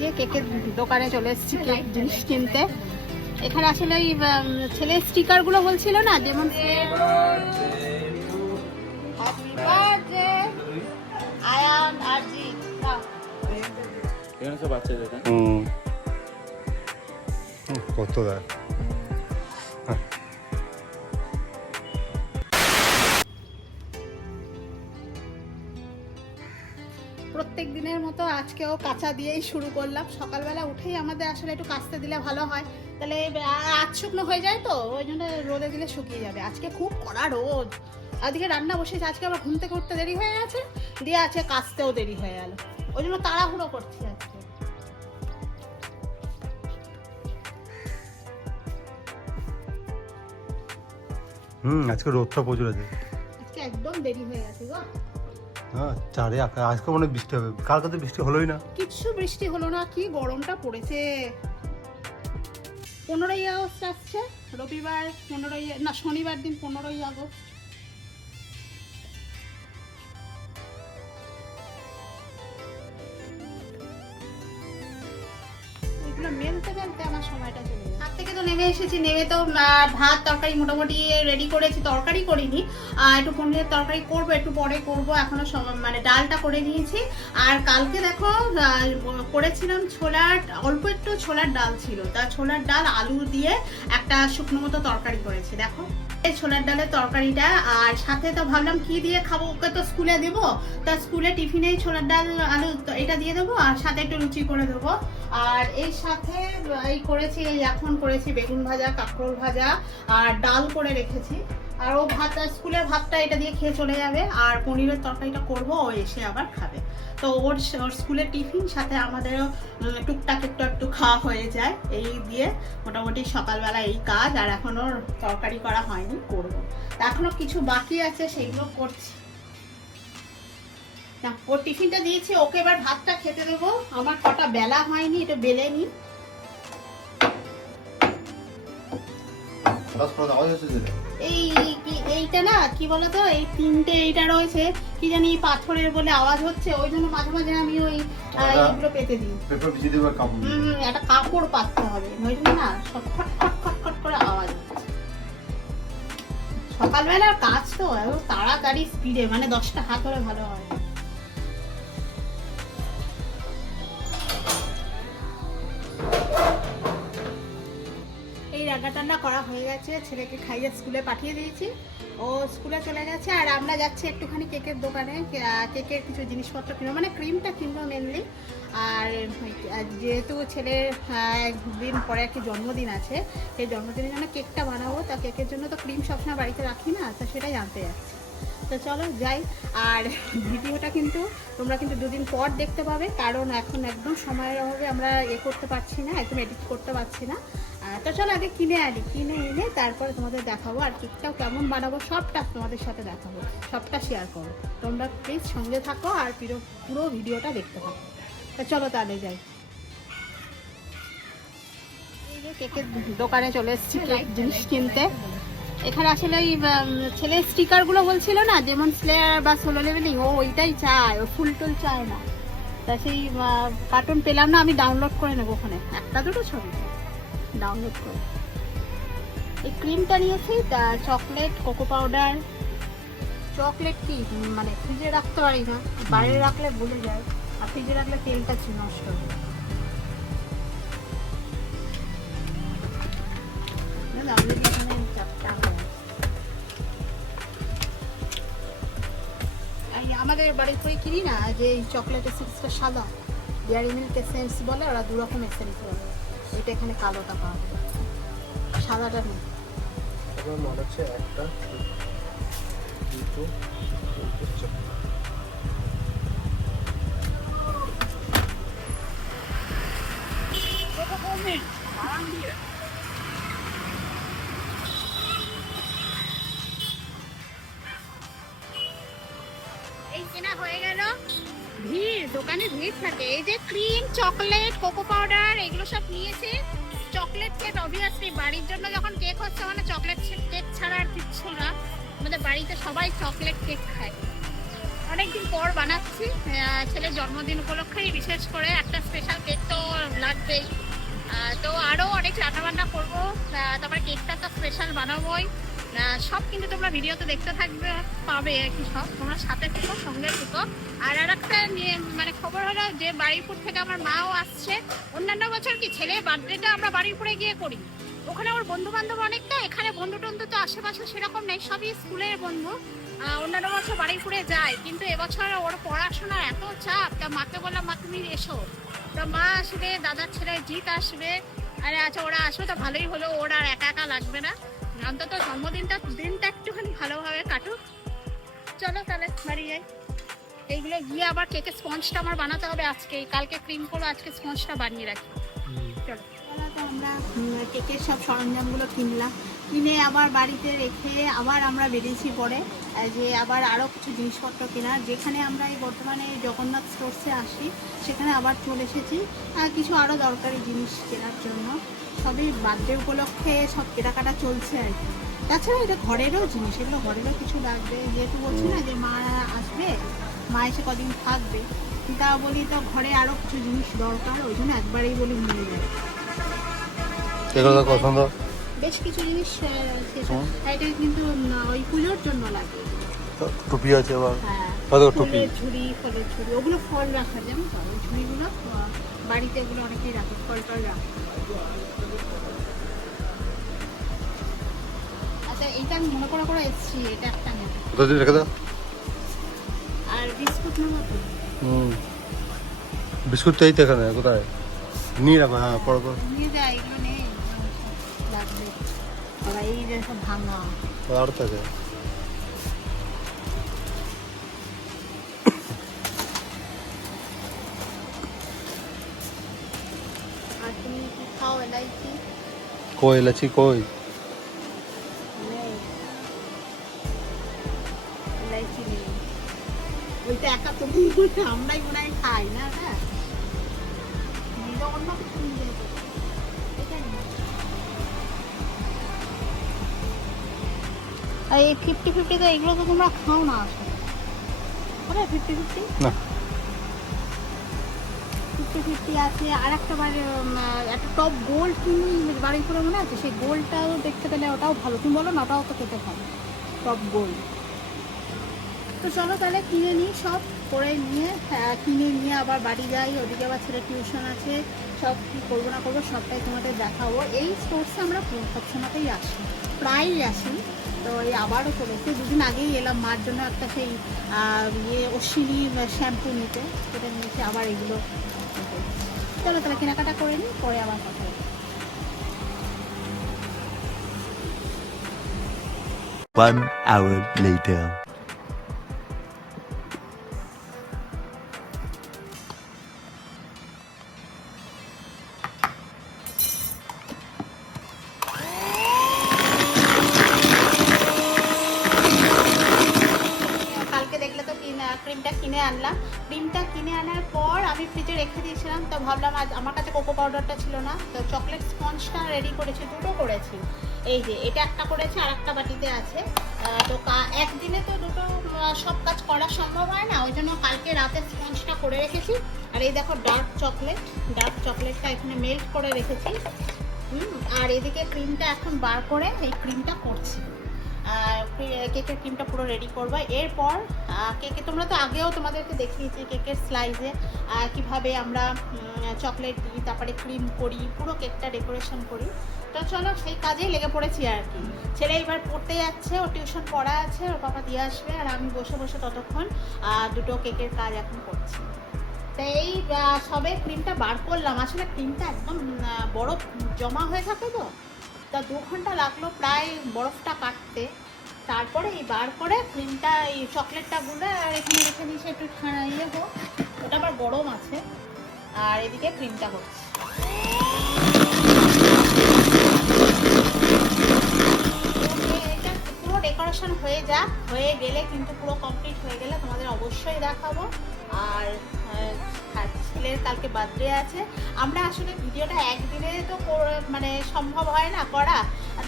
যে কেকের দোকানে চলে এসেছি কেক জিনিস কিনতে। এখানে আসলে ওই ছেলের স্টিকার গুলো বলছিল না, যেমন কত দেয় প্রত্যেক দিনের মতো আজকেও কাঁচা দিয়েই শুরু করলাম। সকালবেলা উঠেই আমাদের আসলে একটু কাচতে দিলে ভালো হয়, তাহলে আজ শুকনো হয়ে যায়, তো ওই জন্য রোদে দিলে শুকিয়ে যাবে। আজকে খুব কড়া রোদ, আজকে রান্না বসেছে, আজকে আবার ঘুম থেকে উঠতে দেরি হয়ে গেছে, দিয়ে আছে কাচতেও দেরি হয়ে গেল, ওই জন্য তাড়াহুড়ো করছি আজকে। আজকে রোদটা প্রচুর আছে, আজকে একদম দেরি হয়ে গেছে গো। হ্যাঁ চারে আজকে মনে হয় বৃষ্টি হবে, কালকে তো বৃষ্টি হলোই না। কিচ্ছু বৃষ্টি হলো না, কি গরমটা পড়েছে। 15ই আগস্ট আসছে, রবিবার 15ই না শনিবার দিন 15ই আগস্ট। মেলতে মেলতে আমার সময়টা চলে যায়। হাত থেকে তো নেমে এসেছি, নেমে তো ভাত তরকারি মোটামুটি রেডি করেছি, তরকারি করিনি, একটু পনিরের তরকারি করবো, একটু পরে করবো, এখনো মানে ডালটা করে নিয়েছি। আর কালকে দেখো করেছিলাম ছোলার, অল্প একটু ছোলার ডাল ছিল, তা ছোলার ডাল আলু দিয়ে একটা শুকনো মতো তরকারি করেছি। দেখো এই ছোলার ডালের তরকারিটা, আর সাথে তো ভাবলাম কি দিয়ে খাবো, ওকে তো স্কুলে দেবো, তা স্কুলে টিফিনেই ছোলার ডাল আলু এটা দিয়ে দেবো, আর সাথে একটু লুচি করে দেবো। আর এই সাথে এই করেছি, এই এখন করেছি বেগুন ভাজা, কাঁকরোল ভাজা, আর ডাল করে রেখেছি। আর ও ভাত, স্কুলের ভাতটা এটা দিয়ে খেয়ে চলে যাবে, আর পনিরের তরকারিটা করবো, ও এসে আবার খাবে। তো ওর স্কুলের টিফিন সাথে আমাদেরও টুকটাক একটু খাওয়া হয়ে যায়, এই দিয়ে মোটামুটি সকালবেলা এই কাজ। আর এখনো তরকারি করা হয়নি, করবো, এখনো কিছু বাকি আছে, সেইগুলো করছি। না ওর টিফিনটা দিয়েছি, ওকে এবার ভাতটা খেতে দেবো। আমার কটা বেলা হয়নি, এটা বেলে নি। এইটা না কি বলতো, এই তিনটে এইটা রয়েছে, কি জানি পাথরের বলে আওয়াজ হচ্ছে, ওই জন্য মাঝে মাঝে আমি ওই এইগুলো পেতে দিই। একটা কাপড় পাততে হবে, নইলে না সব খটখট খটখট করে আওয়াজ হচ্ছে। সকালবেলার কাজ তো তাড়াতাড়ি স্পিডে, মানে 10টা হাত হলে ভালো হয়। রান্না টান্না করা হয়ে গেছে, ছেলেকে খাইয়ে স্কুলে পাঠিয়ে দিয়েছি, ও স্কুলে চলে গেছে। আর আমরা যাচ্ছি একটুখানি কেকের দোকানে, কেকের কিছু জিনিসপত্র কিনবো, মানে ক্রিমটা কিনবো মেনলি। আর যেহেতু ছেলের একদিন পরে একটি জন্মদিন আছে, সেই জন্মদিনের জন্য কেকটা বানাবো, তা কেকের জন্য তো ক্রিম সবসময় বাড়িতে রাখি না, তো সেটাই জানতে যাচ্ছি। তো চলো যাই। আর ভিডিওটা কিন্তু তোমরা কিন্তু 2 দিন পর দেখতে পাবে, কারণ এখন একদম সময়ের অভাবে আমরা করতে পারছি না, একদম এডিট করতে পারছি না। তো চলো আগে কিনে এনে তারপরে তোমাদের দেখাবো, আর কেকটাও কেমন বানাবো সবটা তোমাদের সাথে দেখাবো, সবটা শেয়ার করবো। তোমরা প্লিজ সঙ্গে থাকো আর পুরো ভিডিওটা দেখতে থাকো। তো চলো তাহলে যাই। এই যে কেকের দোকানে চলে এসেছি কেক জিনিস কিনতে। এখানে আসলে ওই ছেলের স্টিকার গুলো বলছিল না, যেমন স্লেয়ার বা সোলো লেভেলিং, ও ওইটাই চায়, ও ফুল টুল চায় না। তা সেই কার্টুন পেলাম না, আমি ডাউনলোড করে নেবো, ওখানে একটা দুটো ছবি ডাউনলোড করে। এই ক্রিমটা নিয়েছি, চকলেট, কোকো পাউডার। চকলেট কি মানে ফ্রিজে রাখতে পারি না, বাইরে রাখলে ভুলে যায়, আর ফ্রিজে রাখলে তেলটা নষ্ট হবে। আমাদের বাড়ির পরে কিনি না, যে এই চকলেট এসেন্সটা সাদা, ডেয়ারি মিল্ক এসেন্স বলে, ওরা 2 রকম এসেন্স বলে, এটা এখানে কালোটা পাওয়া যায়, সাদাটা নেই। আমার মনে হচ্ছে একটা দুটো তিনটে এই কেনা হয়ে গেল, ভিড়, দোকানে ভিড় থাকে। এই যে ক্রিম, চকলেট, কোকো পাউডার, এগুলো সব নিয়েছে। চকলেট কেক অবভিয়াসলি বাড়ির জন্য যখন কেক হচ্ছে, মানে চকলেট কেক ছাড়া আর কিচ্ছু না। আমাদের বাড়িতে সবাই চকলেট কেক খায়। অনেকদিন পর বানাচ্ছি ছেলের জন্মদিন উপলক্ষে, বিশেষ করে একটা স্পেশাল কেক তো রান্নাবান্না করবো, তারপরে কেকটা তো স্পেশাল বানাবোই। সব কিন্তু তোমরা ভিডিওতে দেখতে থাকবে, পাবে আর কি, সব তোমরা সাথে থেকো, সঙ্গে থেকো। আর একটা মানে খবর হলো যে বারুইপুর থেকে আমার মাও আসছে। অন্যান্য বছর কি ছেলের বার্থডেটা আমরা বারুইপুরে গিয়ে করি, ওখানে ওর বন্ধু বান্ধব অনেকটা, এখানে বন্ধু টন্ধু তো আশেপাশে সেরকম নেই, সবই স্কুলের বন্ধু। অন্যান্য বছর বারুইপুরে যায়, কিন্তু এবছর ওর পড়াশোনার এত চাপ, তা মাকে বললাম মা তুমি এসো। তো মা আসবে, দাদার ছেলে জিৎ আসবে, আরে আচ্ছা ওরা আসবে তো ভালোই হলো, ওর আর একা একা লাগবে না, অন্তত দিনটা একটুখানি ভালোভাবে কাটুক। চলো তাহলে বাড়ি যাই। এইগুলো গিয়ে আবার কেকের স্পঞ্জটা আমার বানাতে হবে আজকে, কালকে ক্রিম করবো, আজকে স্পঞ্জটা বানিয়ে রাখি। চলো তো আমরা কেকের সব সরঞ্জামগুলো কিনে আবার বাড়িতে রেখে আবার আমরা বেরিয়েছি পরে যে আবার আরও কিছু জিনিসপত্র কেনার। যেখানে আমরা এই বর্তমানে জগন্নাথ স্টোর্সে আসি সেখানে আবার চলে এসেছি কিছু আরও দরকারি জিনিস কেনার জন্য। সবই বার্থডে উপলক্ষে সব কেনাকাটা চলছে আর কি। তাছাড়া এটা ঘরেরও জিনিস, এগুলো ঘরেরও কিছু লাগবে, যেহেতু বলছি না যে মা আসবে, মা এসে কদিন থাকবে, তা বলি তো ঘরে আরও কিছু জিনিস দরকার, ওই জন্য একবারেই বলি নিয়ে যায়। পছন্দ বেশ কিছু জিনিস এটা কিন্তু ওই পুজোর জন্য লাগে। টুপি আছে আবার, হ্যাঁ টুপি ঝুড়ি, ফলের ঝুড়ি, ওগুলো ফল রাখা যায় তো, ওই ঝুড়িগুলো বাড়িতে ওগুলো অনেকেই রাখে, ফল টল রাখে। আচ্ছা এইটা আমি মনে করে এসেছি, এটা একটা নেব। রেখে দাও। আর বিস্কুট নেবো তো? বিস্কুট তো এই তো এখানে, কোথায় নিয়ে রাখো। হ্যাঁ পর নিয়ে যায়, এগুলো নেই লাগবে। ওরা এই যে সব ভাঙা আর থাকে। আর তুমি কি খাও এলাইচি? কই এলাচি কই? নেই এলাইচি নেই, ওইটা একা তুমি আমরাই মনে হয় খাই না। হ্যাঁ অন্য কিছু নিয়ে যেতে, এটাই না। আর এই 50-50 তো এগুলো তো তোমরা খাও না আসলে, ওরা 50-50 না 50-50 আছে। আর একটা একটা টপ গোল্ড কিনে বাড়ি করে মনে আছে, সেই গোল্ডটাও দেখতে পেলে ওটাও ভালো, তুমি বলো না ওটাও তো খেতে ভালো, টপ গোল্ড। তো চলো তাহলে কিনে নিই, সব করে কিনে নিয়ে আবার বাড়ি যাই। ওদিকে আবার ছেলে টিউশন আছে, সব কী করবো না করবো সবটাই তোমাদের দেখাবো। এই স্টোর্সে আমরা সবসময়তেই আসি, প্রায়ই আসি। তো এই আবারও চলেছে, দুদিন আগেই এলাম মার জন্য একটা সেই অশ্বিনী শ্যাম্পু নিতে, সেটা নিয়েছি আবার এগুলো। চলো তাহলে কেনাকাটা করে নিই, পরে আবার কথা বলি। 1 hour later. ক্রিমটা কিনে আনলাম, ক্রিমটা কিনে আনার পর আমি ফ্রিজে রেখে দিয়েছিলাম। তো ভাবলাম আজ আমার কাছে কোকো পাউডারটা ছিল না, তো চকলেট স্পঞ্জটা রেডি করেছি, দুটো করেছি। এই যে এটা একটা করেছি, আর একটা বাটিতে আছে। তো একদিনে তো দুটো সব কাজ করা সম্ভব হয় না, ওই জন্য কালকে রাতে স্পঞ্জটা করে রেখেছি। আর এই দেখো ডার্ক চকলেটটা এখানে মেল্ট করে রেখেছি। আর এদিকে ক্রিমটা এখন বার করে এই ক্রিমটা করছি। কেকের ক্রিমটা পুরো রেডি করবো। এরপর কেকে তোমরা তো আগেও তোমাদেরকে দেখিয়েছি কেকের স্লাইসে কিভাবে আমরা চকলেট দিই, তারপরে ক্রিম করি, পুরো কেকটা ডেকোরেশন করি। তো চলো সেই কাজেই লেগে পড়েছি আর কি। ছেলে এবার পড়তে যাচ্ছে, ও টিউশন পড়া আছে, ওর বাবা দিয়ে আসবে, আর আমি বসে বসে ততক্ষণ দুটো কেকের কাজ এখন করছি। তো এই সবে ক্রিমটা বার করলাম, আসলে ক্রিমটা একদম বরফ জমা হয়ে থাকে তো, তা 2 ঘন্টা লাগলো প্রায় বরফটা কাটতে। তারপরে এই বার করে ক্রিমটা এই চকলেটটা গুলে আর এখানে রেখে দিয়েছি একটু ইয়ে হোক, ওটা আবার গরম আছে। আর এদিকে ক্রিমটা হচ্ছে। এটা পুরো ডেকোরেশন হয়ে গেলে কিন্তু পুরো কমপ্লিট হয়ে গেলে তোমাদের অবশ্যই দেখাবো। আর ছেলের কালকে বার্থডে আছে, আমরা আসলে ভিডিওটা একদিনে তো মানে সম্ভব হয় না করা,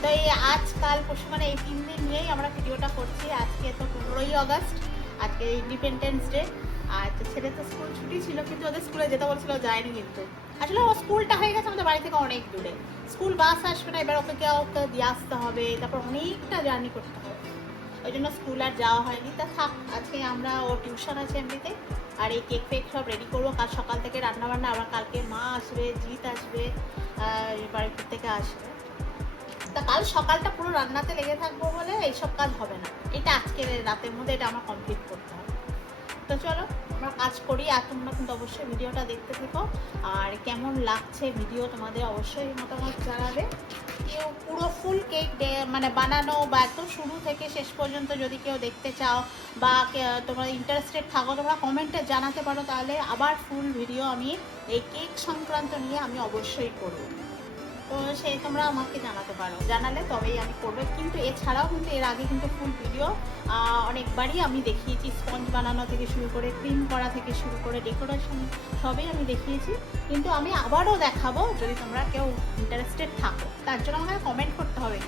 তো এই আজ কাল পরশু মানে এই 3 দিন নিয়েই আমরা ভিডিওটা করছি। আজকে তো 15ই আগস্ট, আজকে ইন্ডিপেন্ডেন্স ডে। আর ছেলে তো স্কুল ছুটি ছিল, কিন্তু ওদের স্কুলে যেতে বলছিল, যায়নি। কিন্তু আসলে ও স্কুলটা হয়ে গেছে আমাদের বাড়ি থেকে অনেক দূরে, স্কুল বাস আসবে না, এবার ওকে দিয়ে আসতে হবে, তারপর অনেকটা জার্নি করতে হবে, ওই জন্য স্কুল আর যাওয়া হয়নি। তা থাক, আজকে আমরা ও টিউশন আছে এমনিতে, আর এই কেক ফেক সব রেডি করবো। কাল সকাল থেকে রান্না বান্না, আবার কালকে মা আসবে, জিৎ আসবে, বাড়িপুর থেকে আসবে। তা কাল সকালটা পুরো রান্নাতে লেগে থাকবো বলে এইসব কাজ হবে না, এটা আজকের রাতের মধ্যে এটা আমার কমপ্লিট করতে হবে। তো চলো আমরা কাজ করি, আর তোমরা কিন্তু অবশ্যই ভিডিওটা দেখতে থেকো। আর কেমন লাগছে ভিডিও তোমাদের অবশ্যই মতামত জানাবে। কেউ পুরো ফুল কেক মানে বানানো বা একদম শুরু থেকে শেষ পর্যন্ত যদি কেউ দেখতে চাও বা তোমরা ইন্টারেস্টেড থাকো, তোমরা কমেন্টে জানাতে পারো, তাহলে আবার ফুল ভিডিও আমি এই কেক সংক্রান্ত নিয়ে আমি অবশ্যই করবো। তো সেই তোমরা আমাকে জানাতে পারো, জানালে তবেই আমি করবো। কিন্তু এছাড়াও কিন্তু এর আগে কিন্তু ফুল ভিডিও অনেকবারই আমি দেখিয়েছি, স্পঞ্জ বানানো থেকে শুরু করে, ক্রিম করা থেকে শুরু করে, ডেকোরেশন সবই আমি দেখিয়েছি। কিন্তু আমি আবারও দেখাবো যদি তোমরা কেউ ইন্টারেস্টেড থাকো, তার জন্য আমাকে কমেন্ট করতে হবে।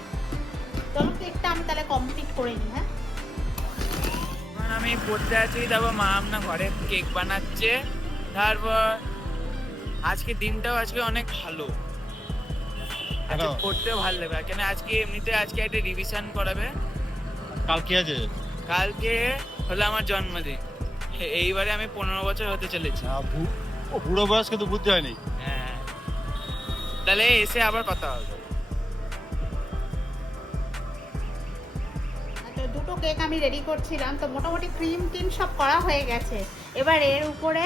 চলো কেকটা আমি তাহলে কমপ্লিট করে নিই। হ্যাঁ, আমি পড়তে আছি, তারপর মা আপনার ঘরে কেক বানাচ্ছে, তারপর আজকে দিনটাও আজকে অনেক ভালো, আজকে পড়তেও ভালো লাগবে, কেন আজকে এমনিতে আজকে একটা রিভিশন করাবে। কাল কি আছে? কালকে হলো আমার জন্মদিন, এইবারে আমি 15 বছর হতে চলেছি। বুড়ো বয়স কিন্তু বুদ্ধি হয়নি। হ্যাঁ, তাহলে এসে আবার কথা হবে। তো দুটো কেক আমি রেডি করছিলাম, তো মোটামুটি ক্রিম টিম সব করা হয়ে গেছে। এবার এর উপরে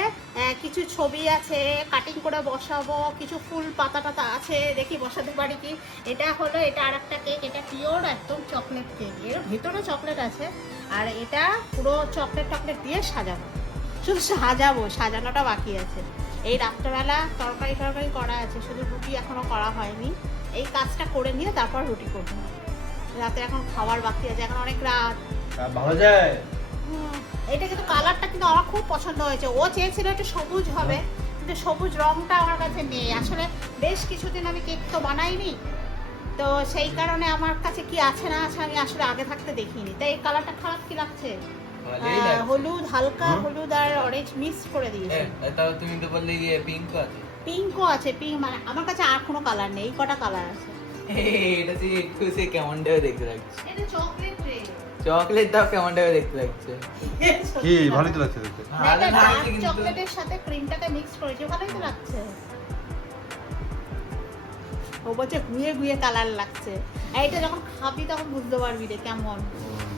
কিছু ছবি আছে, কাটিং করে বসাবো, কিছু ফুল পাতা টাতা আছে, দেখি বসাতে পারি কি। এটা হলো, এটা আর একটা কেক, এটা পিওর একদম চকলেট কেক, এর ভিতরে চকলেট আছে, আর এটা পুরো চকলেট দিয়ে সাজানো, শুধু সাজানোটা বাকি আছে। এই রাত্রেবেলা তরকারি করা আছে, শুধু রুটি এখনো করা হয়নি। এই কাজটা করে নিয়ে তারপর রুটি করবো। রাতে এখন খাওয়ার বাকি আছে, এখন অনেক রাত। ভালো যায়। এটা কিন্তু কালারটা কিন্তু আমার খুব পছন্দ হয়েছে। ও চেয়েছিল একটু সবুজ হবে, কিন্তু সবুজ রংটা আমার কাছে নেই। আসলে বেশ কিছুদিন আমি কেক তো বানাইনি, তো সেই কারণে আমার কাছে কি আছে না আছে আমি আসলে আগে থাকতে দেখিনি। তাই এই কালারটা খারাপ কি লাগছে? হলুদ, হালকা হলুদ আর অরেঞ্জ মিক্স করে দিয়েছি। তাও তুমি তো বললে যে পিঙ্ক আছে। পিঙ্কও আছে, পিঙ্ক মানে আমার কাছে আর কোনো কালার নেই, এই কটা কালার আছে। এটা তুই একটু সে কেমন টাইপের দেখতে লাগছে। এটা চকলেট রে, চকলেট দাও কেমন টাইপের দেখতে লাগছে। কি ভালোই তো লাগছে দেখতে। চকলেটের সাথে ক্রিমটাকে মিক্স করেছি, ভালোই তো লাগছে। ও বলছে গুয়ে কালার লাগছে। এইটা যখন খাবি তখন বুঝতে পারবি রে কেমন।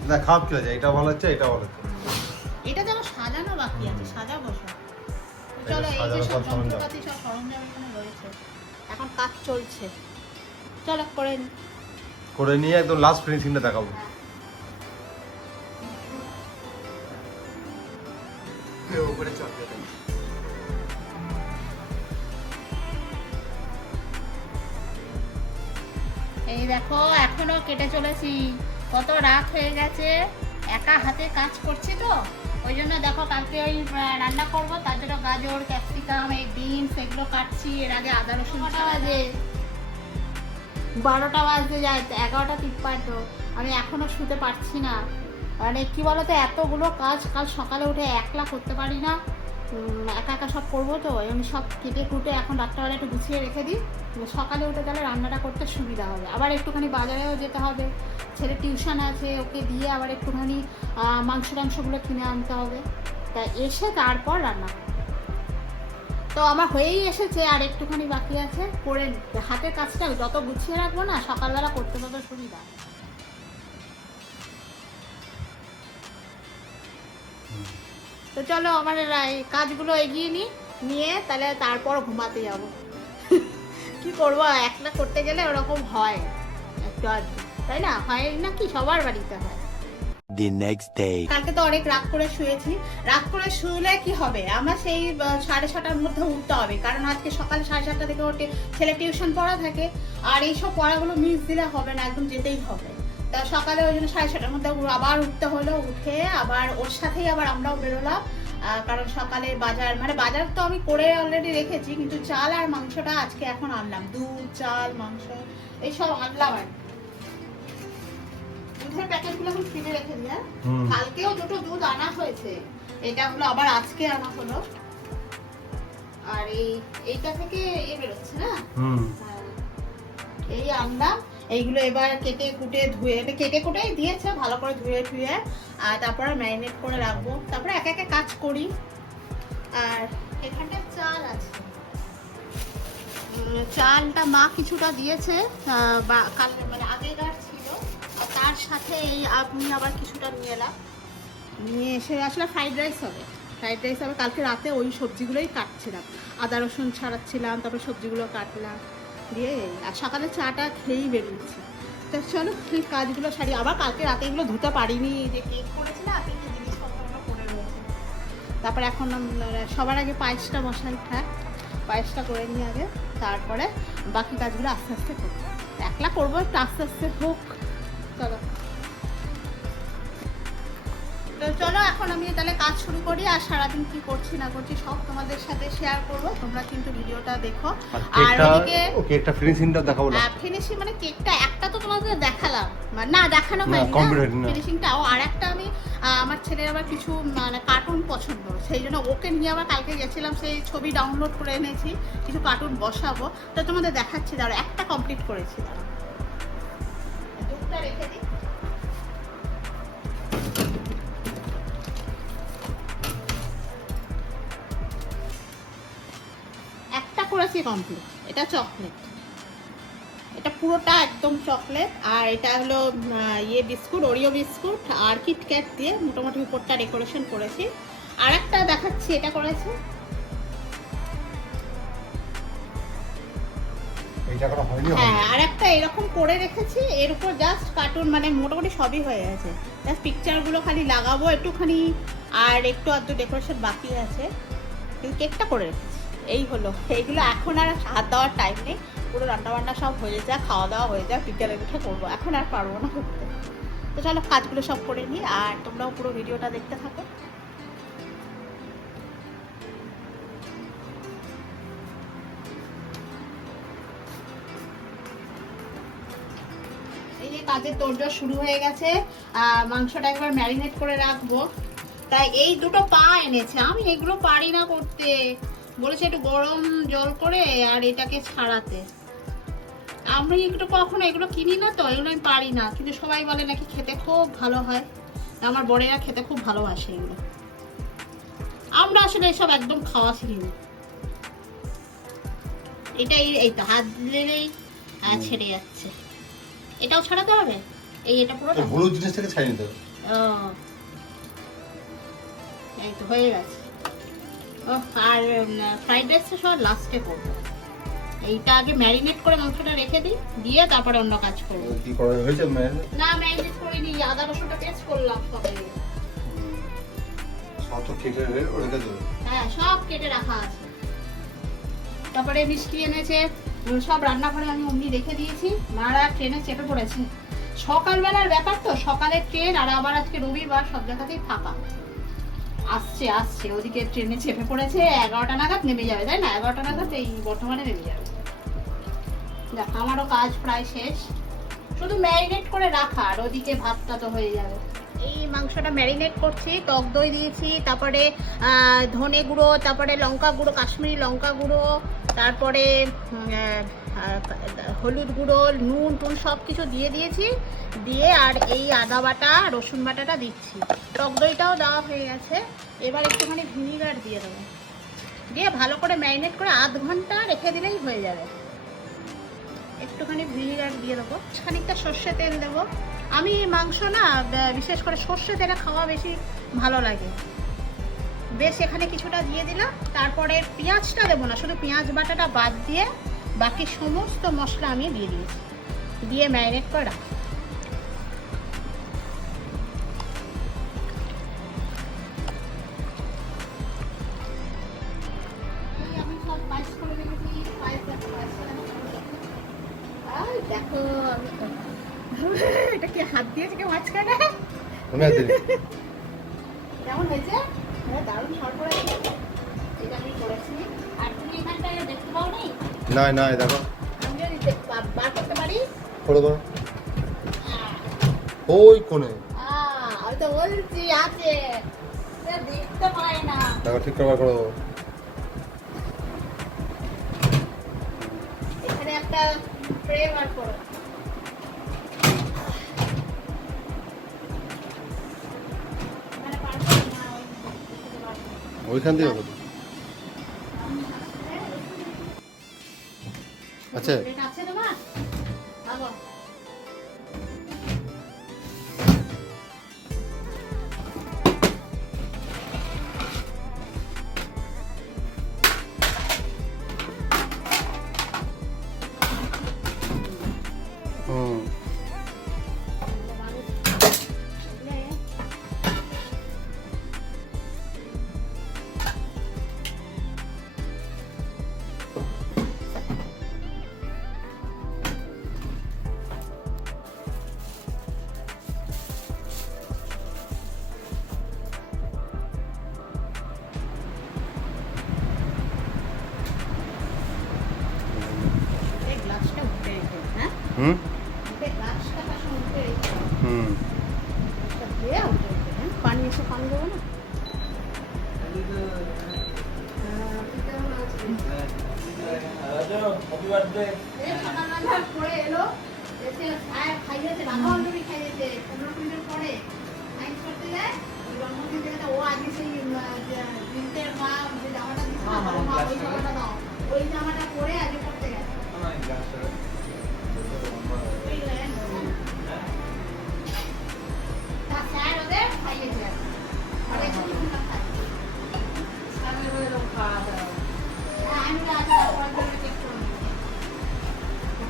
না খারাপ কি আছে, এটা ভালো হচ্ছে, এটা ভালো হচ্ছে। এটা যেমন সাজানো বাকি আছে, সাজাবো সব। চলো, এই যে সব যন্ত্রপাতি সব সরঞ্জাম এখানে রয়েছে, এখন কাজ চলছে। চলো করে নিয়ে একদম লাস্ট ফিনিশিংটা দেখাবো। উপরে চকলেট এই দেখো এখনো কেটে চলেছি, কত রাত হয়ে গেছে, একা হাতে কাজ করছি তো ওই জন্য দেখো। কালকে ওই রান্না করবো, তার জন্য গাজর, ক্যাপসিকাম, এই বিনস এগুলো কাটছি। এর আগে আদা রসুন বাজে 12টা বাজতে যায়, 11টা 53। আমি এখনো শুতে পারছি না, মানে কি বলতো, এতগুলো কাজ কাল সকালে উঠে একলা করতে পারি না, একা সব করবো তো। আমি সব কেটে কুটে এখন রাত্রেবেলা একটু গুছিয়ে রেখে দিই, সকালে উঠে তাহলে রান্নাটা করতে সুবিধা হবে। আবার একটুখানি বাজারেও যেতে হবে, ছেলে টিউশন আছে, ওকে দিয়ে আবার একটুখানি মাংসগুলো কিনে আনতে হবে। তা এসে তারপর রান্না তো আমার হয়েই এসেছে, আর একটুখানি বাকি আছে। করে হাতের কাজটা যত গুছিয়ে রাখবো না, সকালবেলা করতে তত সুবিধা। তো চলো আমার এই কাজগুলো এগিয়ে নিয়ে তাহলে তারপর ঘুমাতে যাব। কি করবো, একলা করতে গেলে ওরকম হয় একটু আধটু, তাই না? হয় না কি, সবার বাড়িতে হয়। The next day. কালকে তো অনেক রাত করে শুয়েছি। রাত করে শুলে কি হবে, আমার সেই 6:30টার মধ্যে উঠতে হবে, কারণ আজকে সকাল 7:30টা থেকে ওঠে, ছেলে টিউশন পড়া থাকে, আর এইসব পড়াগুলো মিস দিলে হবে না, একদম যেতেই হবে। তা সকালে ওই জন্য 6:30টার মধ্যে আবার উঠতে হলো, উঠে আবার ওর সাথেই আবার আমরাও বেরোলাম, কারণ সকালে বাজার তো আমি করে অলরেডি রেখেছি, কিন্তু চাল আর মাংসটা আজকে এখন আনলাম। দুধ, চাল, মাংস এইসব আনলাম। আর দুধের প্যাকেটগুলো এখন ফ্রিজে রেখে দিই। কালকেও দুটো দুধ আনা হয়েছে, এটা হলো আবার আজকে আনা হলো। আর এইটা থেকে বেরোচ্ছে না। হ্যাঁ। এই আনলাম, এইগুলো এবার কেটে কুটে ধুয়ে, এটা কেটে কুটেই দিয়েছে, ভালো করে ধুয়ে ধুয়ে আর তারপরে ম্যারিনেট করে রাখবো, তারপরে এক একে কাজ করি। আর এখানটা চাল আছে, চালটা মা কিছুটা দিয়েছে, কাল মানে আগেকার ছিল, আর তার সাথে আমি আবার কিছুটা নিয়ে এলাম, নিয়ে এসে আসলে ফ্রাইড রাইস হবে। কালকে রাতে ওই সবজিগুলোই কাটছিলাম, আদা রসুন ছাড়াচ্ছিলাম, তারপরে সবজিগুলো কাটলাম দিয়ে, আর সকালে চাটা খেয়েই বেরিয়েছি। তো চলো এই কাজগুলো সারি, আবার কালকে রাতে এগুলো ধুতে পারিনি, যে কেক করেছি না, কেকের জিনিসপত্রগুলো পড়ে রয়েছে। তারপরে এখন সবার আগে পায়েসটা বসাই, হ্যাঁ পায়েসটা করে নিই আগে, তারপরে বাকি কাজগুলো আস্তে আস্তে করবো। একলা করবো, একটু আস্তে আস্তে হোক। চলো চলো এখন আমি তাহলে কাজ শুরু করি, আর সারাদিন কি করছি না করছি সব তোমাদের সাথে শেয়ার করব। তোমরা কিন্তু ভিডিওটা দেখো। আর ওদিকে কেকটা ফিনিশিংটা দেখাবো না, ফিনিশিং মানে কেকটা একটা তো তোমাদের দেখালাম, না দেখানো হয়নি, ফিনিশিংটাও। আর একটা আমি আমার ছেলের আবার কিছু মানে কার্টুন পছন্দ, সেই জন্য ওকে নিয়ে আবার কালকে গেছিলাম, সেই ছবি ডাউনলোড করে এনেছি, কিছু কার্টুন বসাবো, তো তোমাদের দেখাচ্ছি। দাঁড়ো একটা কমপ্লিট করেছি, দাঁড়ো দুধটা রেখে দিই। করেছি কমপ্লিট, এটা চকলেট, এটা পুরোটা একদম চকলেট। আর এটা হলো বিস্কুট, ওরিও বিস্কুট আর কিটক্যাট দিয়ে মোটামুটি উপরটা ডেকোরেশন করেছি। আর একটা দেখাচ্ছি, এটা করেছি, হ্যাঁ আর একটা এরকম করে রেখেছি, এর উপর জাস্ট কার্টুন, মানে মোটামুটি সবই হয়ে গেছে, জাস্ট পিকচারগুলো খালি লাগাবো একটুখানি, আর একটু আধটু ডেকোরেশন বাকি আছে, কিন্তু কেকটা করে রেখেছি। এই হলো, এইগুলো এখন আর হাত দেওয়ার টাইম নেই, পুরো রান্নাবান্না সব হয়ে যায়, খাওয়া দাওয়া হয়ে যায়, বিকেলে উঠে করবো, এখন আর পারবো না করতে। তো চলো কাজগুলো সব করে নিই, আর তোমরাও পুরো ভিডিওটা দেখতে থাকো। এই যে কাজের তোড়জোড় শুরু হয়ে গেছে, মাংসটা একবার ম্যারিনেট করে রাখবো, তাই এই দুটো পা এনেছে, আমি এগুলো পারি না করতে, বলেছে একটু গরম জল করে আর এটাকে ছাড়াতে। আমি একটু কখনো এগুলো কিনি না, তো এগুলো আমি পারি না, কিন্তু সবাই বলে নাকি খেতে খুব ভালো হয়, আমার বড়েরা খেতে খুব ভালোবাসে এগুলো। আমরা আসলে এসব একদম খাওয়া শিখিনি, এটাই এই তো হাত দিলেই ছেড়ে যাচ্ছে, এটাও ছাড়াতে হবে, এটা পুরো হলুদ জিনিসটাকে ছাড়িয়ে নিতে হবে। এই তো হয়ে গেছে। আর ফ্রাইড রাইসটা সব লাস্টে করবো, এইটা আগে ম্যারিনেট করে মাংসটা রেখে দিই, দিয়ে তারপরে অন্য কাজ করবো। কি করা হয়েছে ম্যারিনেট? না ম্যারিনেট করিনি, আদা রসুনটা পেস্ট করলাম সবে, সব তো কেটে রেখে দেবো। হ্যাঁ সব কেটে রাখা আছে। তারপরে মিষ্টি এনেছে, সব রান্নাঘরে আমি অমনি রেখে দিয়েছি, মারা ট্রেনে চেপে পড়েছে, সকালবেলার ব্যাপার তো, সকালের ট্রেন, আর আবার আজকে রবিবার, সব জায়গাতেই ফাঁকা। আসছে ওদিকে ট্রেনে চেপে পড়েছে, 11টা নাগাদ নেমে যাবে, তাই না? 11টা নাগাদ এই বর্তমানে নেমে যাবে। দেখ আমারও কাজ প্রায় শেষ, শুধু ম্যারিনেট করে রাখা, আর ওদিকে ভাতটা তো হয়ে যাবে। এই মাংসটা ম্যারিনেট করছি, টক দই দিয়েছি, তারপরে ধনে গুঁড়ো, তারপরে লঙ্কা গুঁড়ো, কাশ্মীরি লঙ্কা গুঁড়ো, তারপরে হলুদ গুঁড়ো, নুন টুন সব কিছু দিয়ে দিয়েছি, দিয়ে আর এই আদা বাটা রসুন বাটাটা দিচ্ছি, টক দইটাও দেওয়া হয়ে গেছে। এবার একটুখানি ভিনিগার দিয়ে দেবো, দিয়ে ভালো করে ম্যারিনেট করে আধ ঘন্টা রেখে দিলেই হয়ে যাবে। একটুখানি ভিনিগার দিয়ে দেবো, খানিকটা সর্ষে তেল দেবো। আমি মাংস না বিশেষ করে সর্ষে তেলে খাওয়া বেশি ভালো লাগে, বেশ এখানে কিছুটা দিয়ে দিলাম। তারপরে পেঁয়াজটা দেবো না, শুধু পেঁয়াজ বাটাটা বাদ দিয়ে বাকি সমস্ত মশলা আমি দিয়ে দিয়েছি, দিয়ে ম্যারিনেট করে রাখি। আমি সব পায়েস করে রেখেছি, দেখো এটা কি হাত দিয়েছে কেউ মাঝখানে, কেমন হয়েছে? দারুণ সরবরাহ, এটা আমি করেছি। আর তুমি এখানটায় দেখতে পাও নি? না দেখো, আমি যদি বার করতে পারি, করে দাও ওই কোণে। আমি তো বলছি আছে, দেখতে পাই না। দেখো ঠিক করে করো। এখানে একটা স্প্রে বার করো। এখানে বার করো না, ওইখান দিয়ে হবে। আচ্ছা এটা আছে তোমার? ভালো। হুম এই গ্লাসটা উঠে রেখে, হ্যাঁ? হুম এই গ্লাসটা পাশে উঠে রেখে, হুম এটা দিয়ে উঠে রেখে, হ্যাঁ? পানি এসে পানি দেবো না? এই সকালবেলা করে এলো, এসে খায়, খাইয়েছে, রাধা অঞ্জলি খাইয়েছে, 15 মিনিট পরে সাইন্স করতে যায়, ওই জন্মদিন থেকে ও আগে সেই জিন্সের মা যে জামাটা দিচ্ছে না, বলে, মা ওই জামাটা দাও, ওই জামাটা পরে আগে পড়তে গেছে। ওই তার স্যার ওদের খাইয়েছে এখন। আর এখন না খায়। হ্যাঁ, আমি তো আজকে রাধা অঞ্জলি check করে নিয়েছি।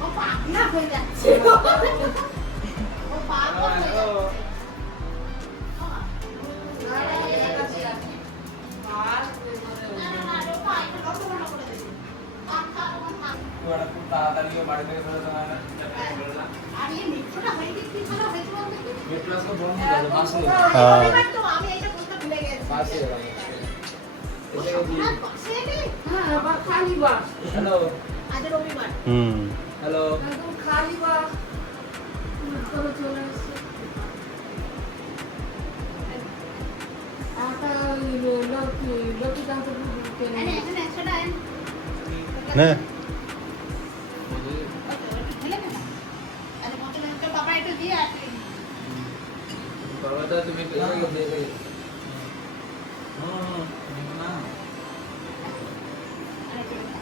ও পাগলা হয়ে যাচ্ছে। ও পাগলা হয়ে যাচ্ছে। না, না, না, রোপা, এটা রসগোল্লা করে দেবে। থাক, থাক, আমার থাক। আর এই মেট্রোটা হয়ে গেছে, কি খারাপ হয়েছে বলতে কি? রবিবার তো, আমি এইটা বলতে ভুলে গেছি। ও সকাল বাসে এলে? হ্যাঁ, আবার খালি বাস। আজ রবিবার। হুম একদম খালি বাস। করে চলে এসেছে। এনে, এখানে 100 টাকা এনে। নে ঢেলে নে না। আরে বোতলে তো বাবা একটু দিয়ে আসবে। আরে ঢেলে না।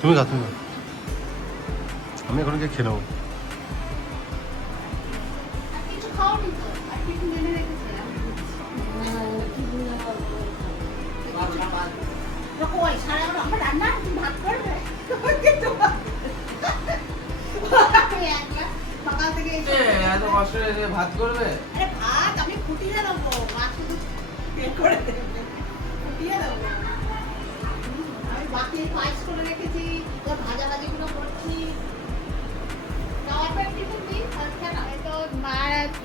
তুমি খা তুমি খা। আমি এখন গিয়ে খেয়ে নেবো। আর কিছু খাওনি তো? আর কিছু এনে রেখেছে? কই সারা আমার রান্না তুমি ভাত করবে? আমি একলা সকাল থেকে এসে ভাত করবে? আরে ভাত আমি ফুটিয়ে দেবো, মাছ শুধু বের করে দেবে, ফুটিয়ে দেবো। আমি বাকি পায়েস করে রেখেছি, তোর ভাজা ভাজিগুলো করছি। যাওয়ার পর টিফিন দিই, আজকে না তো মা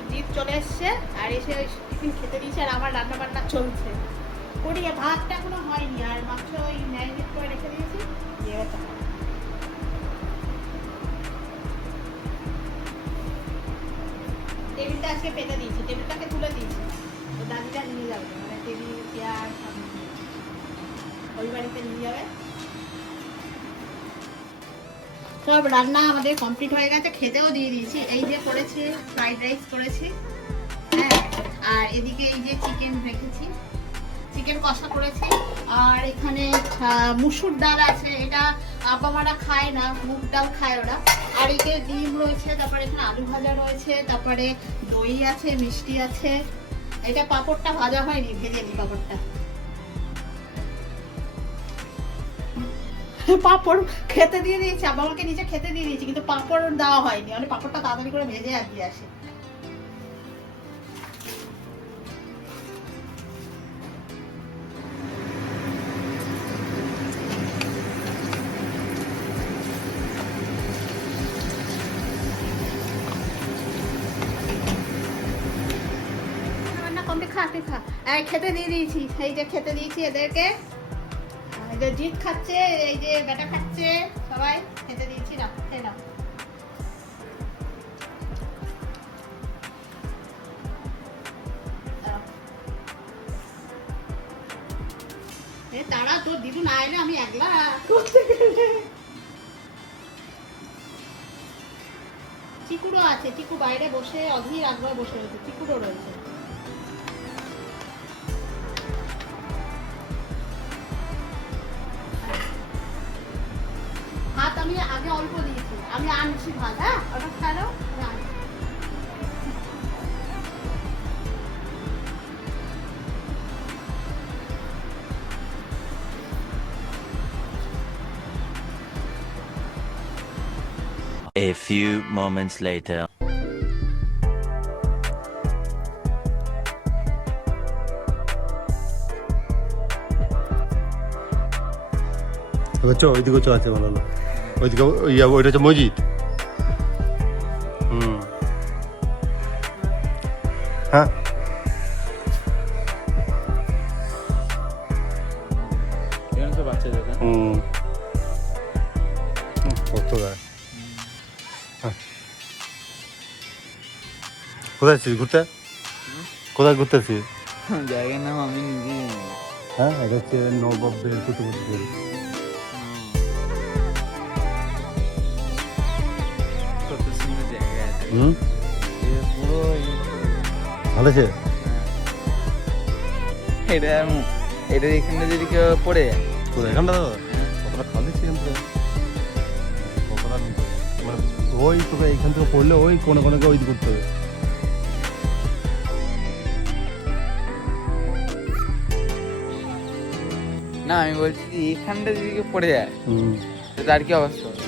জিৎ চলে এসছে আর এসে ওই টিফিন খেতে দিয়েছে আর আমার রান্না বান্না চলছে। করিয়ে ভাতটা এখনো হয়নি আর মাংস ওই ম্যারিনেট করে রেখে দিয়েছি, দিয়ে গেছে। টেবিলটা আজকে পেতে দিয়েছি, টেবিলটাকে তুলে দিয়েছি, তো দাদিটা নিয়ে যাবে, মানে টেবিল চেয়ার ওই বাড়িতে নিয়ে যাবে। সব রান্না আমাদের কমপ্লিট হয়ে গেছে, খেতেও দিয়ে দিয়েছি। এই যে করেছে ফ্রাইড রাইস করেছি, হ্যাঁ, আর এদিকে এই যে চিকেন রেখেছি, চিকেন কষা করেছি, আর এখানে মুসুর ডাল আছে, এটা আব্বা মারা খায় না, মুগ ডাল খায় ওরা। আর এদিকে ডিম রয়েছে, তারপরে এখানে আলু ভাজা রয়েছে, তারপরে দই আছে, মিষ্টি আছে। এটা পাঁপড়টা ভাজা হয়নি, ভেজে নি পাঁপড়টা। পাঁপড় খেতে দিয়ে দিয়েছি, আব্বা আমাকে নিচে খেতে দিয়ে দিয়েছি, কিন্তু পাঁপড় দেওয়া হয়নি, মানে পাঁপড়টা তাড়াতাড়ি করে ভেজে আর দিয়ে আসে। খা তুই খা। খেতে দিয়ে দিয়েছি, এই যে খেতে দিয়েছি এদেরকে, এই যে জিৎ খাচ্ছে, এই যে বেটা খাচ্ছে, সবাই খেতে দিয়েছি। না খেয়ে নাও। বাইরে আমি একলা করতে গেলে। চিকুরও আছে, চিকু বাইরে বসে অধীর আগ্রহে বসে রয়েছে, চিকুরও রয়েছে। ভাত আমি আগে অল্প দিয়েছি, আমি আনছি ভাত। হ্যাঁ ওটা খাও। A few moments later. এবার চ ওইদিকে চ আছে ভালো হলো। ওইদিকে ওইটা হচ্ছে মসজিদ। হ্যাঁ কত গায়ে। কোথায় আছিস ঘুরতে? কোথায় ঘুরতে আছিস? জায়গার নাম আমি নিজেই জানি না। হ্যাঁ এটা হচ্ছে নবাব কুতুবুদ্দিন। কত সুন্দর জায়গা আছে। পুরো ভালো আছে। এটা এখানে যদি কেউ পড়ে যায়, কোথায় এখানটা কতটা খালি সেখান থেকে কতটা মানে ওই তোকে এইখান থেকে পড়লে ওই কোনে কোনে ওই করতে হবে। না আমি বলছি যে এখানটা যদি কেউ পড়ে যায় তো তার কি অবস্থা হবে?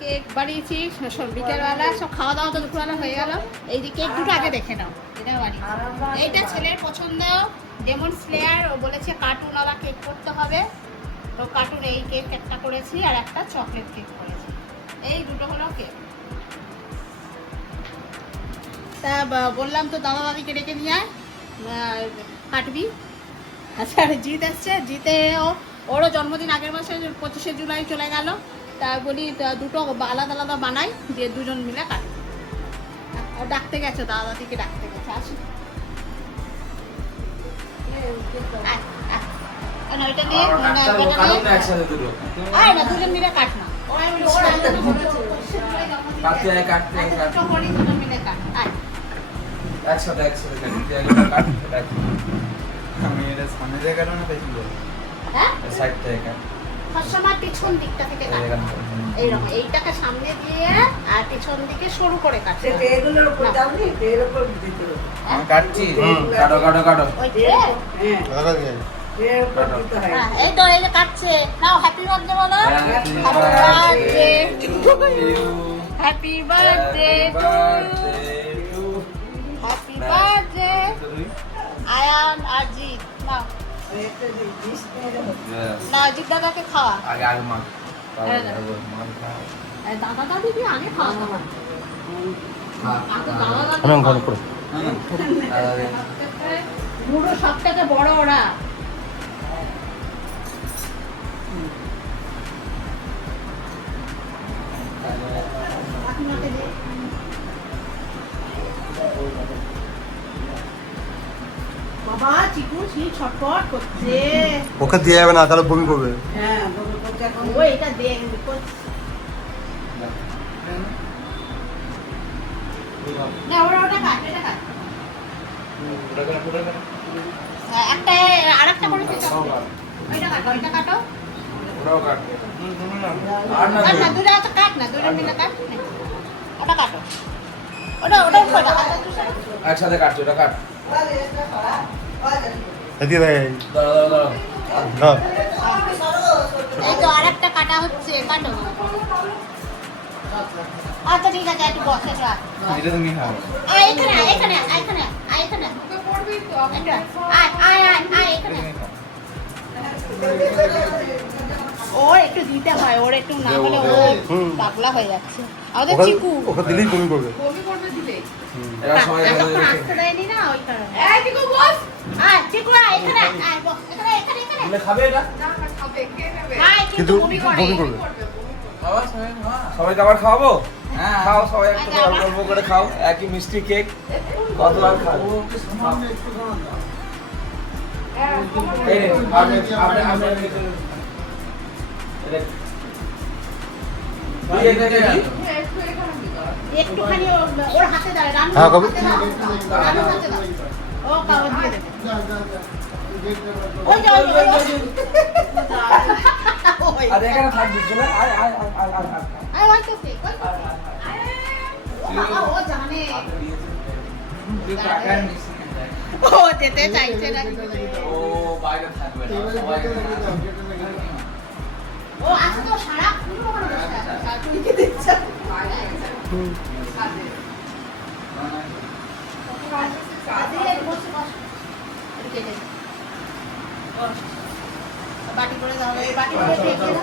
কেক বানিয়েছি বিকেলবেলা, সব খাওয়া দাওয়া তো দুপুরবেলা হয়ে গেল। এই যে কেক দুটো আগে দেখে নাও, এটা বানিয়েছি। এইটা ছেলের পছন্দ, ডেমন স্লেয়ার। ও বলেছে কার্টুন আবার কেক করতে হবে, তো কার্টুন এই কেক একটা করেছি আর একটা চকলেট কেক করেছি। এই দুটো হলো কেক। তা বললাম তো দাদা দাদিকে ডেকে নিয়ে আয়, কাটবি। আচ্ছা আর জিৎ আসছে, ওরও জন্মদিন আগের মাসে 25শে জুলাই চলে গেল। তা বলি দুটো আলাদা আলাদা বানাই, দিয়ে দুজন মিলে কাটি। ডাকতে গেছে, দাদা দাদিকে ডাকতে গেছে। আসি দুজন মিলে কাট না, দুজন মিলে কাট। আমি এটা সামনে থেকে কাটো না পেছন থেকে? হ্যাঁ সাইড থেকে কাটো। সবসময় পিছন দিকটা থেকে কাটবে, এইরকম এইটাকে সামনে দিয়ে আর পিছন দিকে সরু করে কাটবে। আমি কাটছি, কাটো কাটো কাটো। ওই যে এই তো এই যে কাটছে। নাও হ্যাপি বার্থডে বলো। Happy birthday to you, happy birthday Ayaan আর জিৎ। নাও না জিৎ দাদাকে খাওয়া। আগে আগে মা দাদা দাদি কি আগে খাওয়া দাওয়া আমি ঘরে পড়ে পুরো সবটাকে বড় ওরা। বাবা চিকু ছটফট করছে। ওকে দিয়ে যাবে না, তাহলে বমি করবে। ও এটা দেখ না, ওটা কাট, এটা কাট। একটা আরেকটা করে দিতে হবে। ওইটা কাটো, ওইটা কাটো। না দুটো তো কাট না, দুটো মিলে কাট। ওটা কাটো, ওটা একসাথে কাটছো, ওটা কাট। দিয়ে দেয় এই তো আরেকটা কাটা হচ্ছে, কাটো। আচ্ছা ঠিক আছে, একটু বসে রাখ। এটা তুমি খাও। এখানে এখানে এখানে এখানে পড়বি তো। আয় আয় আয় এখানে। ওর একটু দিতে হয়, ওর একটু না হলে ও পাগলা হয়ে যাচ্ছে। আমাদের চিকু ওকে দিলেই বমি করবে। বমি করবে দিলে। এরা সবাই এখন আসতে দেয়নি না ওই কারণে। এই চিকু বস। আয় চিকু আয় এখানে, আয় বস এখানে এখানে এখানে। খাবে এটা? না খাবো খায় কিন্তু কিন্তু বমি করে। বমি করবে। সবাইকে আবার খাওয়াবো? খাও সবাই একটু করে অল্প অল্প করে খাও, একই মিষ্টি কেক কতবার খাবো? এই নে, একটুখানি ওর হাতে দাও, রানুর হ্যাঁ, কবে? হাতে দাও, রানুর হাতে দাও। ও খাওয়া দিয়ে দেবে। ওই যে, ওই যে, ওই যে। ওই। আর এখানে থাকবি চলে আয় আয় আয় আয় আয় আয়। আয়, ওই তো ঠিক, ওই তো ঠিক। ও বাবা, ও জানে। ও যেতে চাইছে না। ও বাইরে থাকবে না, সবাই ও আজ তো সারাক্ষণ ওখানে বসে আছে। শাশুড়িকে দেখছে। আজকে বসে বসে। এদিকে দে। বাটি করে দাও, এই বাটি করে খেয়ে দাও।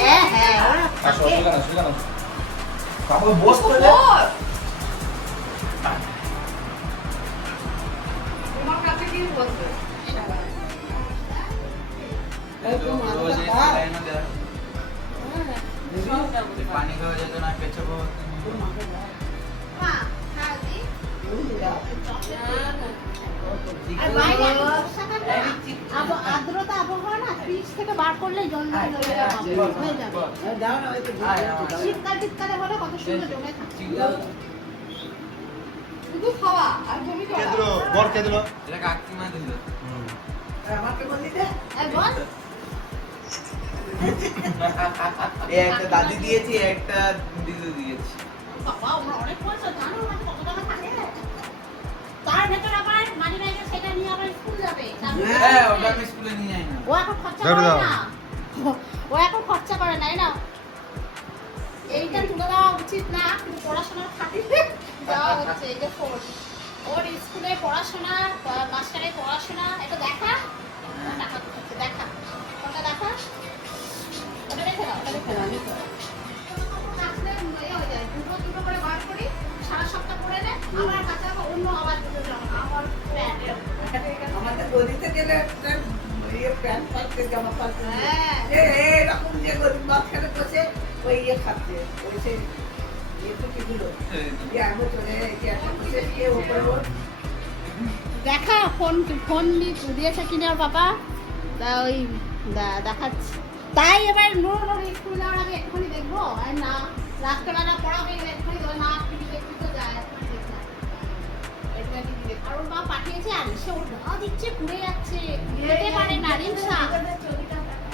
হ্যাঁ, হ্যাঁ, ওরা আসো থাকে। শুকানো শুকানো তারপর বসতে দে। মা, হ্যাঁ, দি। আর বাইরে বর্ষাকাল না, আর্দ্রতা আবহাওয়া না, ফ্রিজ থেকে বার করলে জল না হয়ে যাবে। শীতকাল টিতকালে হলে কত সুন্দর জমে থাকে। শুধু খাওয়া আর বমি করা। বর কে দিল? আর বল, একটা দাদি দিয়েছি, একটা দিদু দিয়েছি। বাবা, ওরা অনেক পয়সা, জানো ওর কাছে কত টাকা থাকে? তার ভেতর আবার মানি ব্যাগে সেটা নিয়ে আবার স্কুল যাবে। হ্যাঁ, ওটা আমি স্কুলে নিয়ে যাই না। ও এখন খরচা যাবে করে দাও। না। ও এখন খরচা করে না, না। এইটা তুলে দেওয়া উচিত না, কিন্তু পড়াশোনার খাতিরে দেওয়া হচ্ছে। এই যে ফোন, ওর স্কুলে পড়াশোনা, মাস্টারের পড়াশোনা, এটা দেখা টাকা দিচ্ছে, দেখা ওটা দেখা, ওটা রেখে দাও, ওটা রেখে দাও। কাচলে এ হয়ে যায়, দুটো দুটো করে বার করি, সারা সপ্তাহ পরে নে, আবার কাছে আবার অন্য আবার দুটো জামা, আবার প্যান্ট। আমাদের গদিতে গেলে একটা প্যান্ট পাচ্ছে, জামা পাচ্ছে, হ্যাঁ। এরকম যে গদি মাঝখানে বসে ওই খাচ্ছে, ওই সেই টুকিগুলো আগে চলে একটা বসে গিয়ে ওপরে ওর দেখা ফোন ফোন দিয়েছে কিনে ওর বাবা, তা ওই দেখাচ্ছে। তাই এবার নুর স্কুল যাওয়ার আগে এক্ষুনি দেখবো, আর না রাত্রেবেলা পড়া হয়ে গেলে এক্ষুনি দেবো, না টিভি দেখতে তো যায়, এক্ষুনি দেখলাম। আর ওর বাবা পাঠিয়েছে, আর এসে ওর গা দিচ্ছে, পুড়ে যাচ্ছে, খেতে পারে না। রিমসা,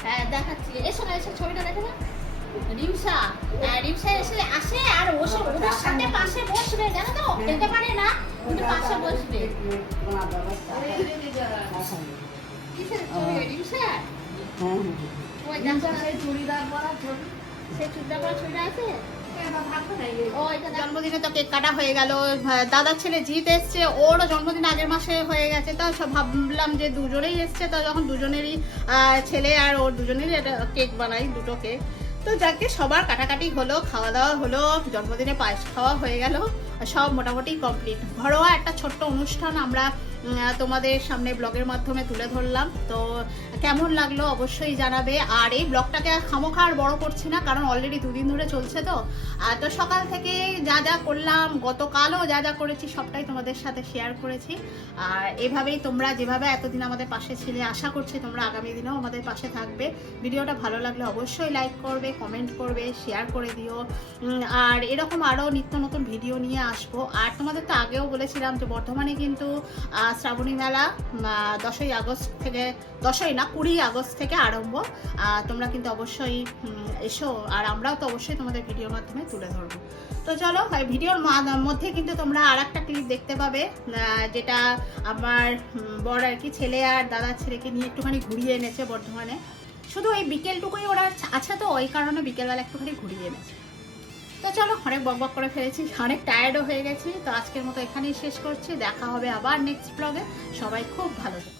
হ্যাঁ দেখাচ্ছি, এসো না, এসে ছবিটা দেখে না। রিমসা, রিমসা এসে আসে আর ওদের সাথে পাশে বসবে, জানো তো, খেতে পারে না কিন্তু পাশে বসবে। কিসের ছবি রিমসা? ওই দেখো সেই চুড়িদার পরা ছবি, সেই চুড়িদার পরা ছবিটা আছে। ও এটা জন্মদিনে তো কেক কাটা হয়ে গেল, দাদার ছেলে জিৎ এসছে, ওরও জন্মদিন আগের মাসে হয়ে গেছে। তো সব ভাবলাম যে দুজনেই এসছে, তো যখন দুজনেরই ছেলে আর ওর দুজনেরই একটা কেক বানাই, দুটো কেক। তো যাকে সবার কাটাকাটি হলো, খাওয়া দাওয়া হলো, জন্মদিনে পায়েস খাওয়া হয়ে গেল, সব মোটামুটি কমপ্লিট। ঘরোয়া একটা ছোট্ট অনুষ্ঠান আমরা তোমাদের সামনে ব্লগের মাধ্যমে তুলে ধরলাম। তো কেমন লাগলো অবশ্যই জানাবে। আর এই ব্লগটাকে খামোখা আর বড় করছি না, কারণ অলরেডি দুদিন ধরে চলছে। তো সকাল থেকে যা যা করলাম, গতকালও যা যা করেছি, সবটাই তোমাদের সাথে শেয়ার করেছি। আর এভাবেই তোমরা যেভাবে এতদিন আমাদের পাশে ছিলে, আশা করছি তোমরা আগামী দিনেও আমাদের পাশে থাকবে। ভিডিওটা ভালো লাগলে অবশ্যই লাইক করবে, কমেন্ট করবে, শেয়ার করে দিও। আর এরকম আরও নিত্য নতুন ভিডিও নিয়ে আসবো। আর তোমাদের তো আগেও বলেছিলাম যে বর্ধমানে কিন্তু শ্রাবণী মেলা 10ই আগস্ট থেকে, 10ই না 20 আগস্ট থেকে আরম্ভ। তোমরা কিন্তু অবশ্যই এসো, আর আমরাও তো অবশ্যই তোমাদের ভিডিওর মাধ্যমে তুলে ধরবো। তো চলো, ভিডিওর মধ্যে কিন্তু তোমরা আর একটা ক্লিপ দেখতে পাবে, যেটা আমার বড় আর কি ছেলে আর দাদার ছেলেকে নিয়ে একটুখানি ঘুরিয়ে এনেছে বর্ধমানে। শুধু এই বিকেলটুকুই ওরা আছে, তো ওই কারণে বিকেলবেলা একটুখানি ঘুরিয়ে এনেছে। তো চলো, অনেক বকবক করে ফেলেছি, অনেক টায়ার্ডও হয়ে গেছি। তো আজকের মতো এখানেই শেষ করছি, দেখা হবে আবার নেক্সট ব্লগে। সবাই খুব ভালো থাকো।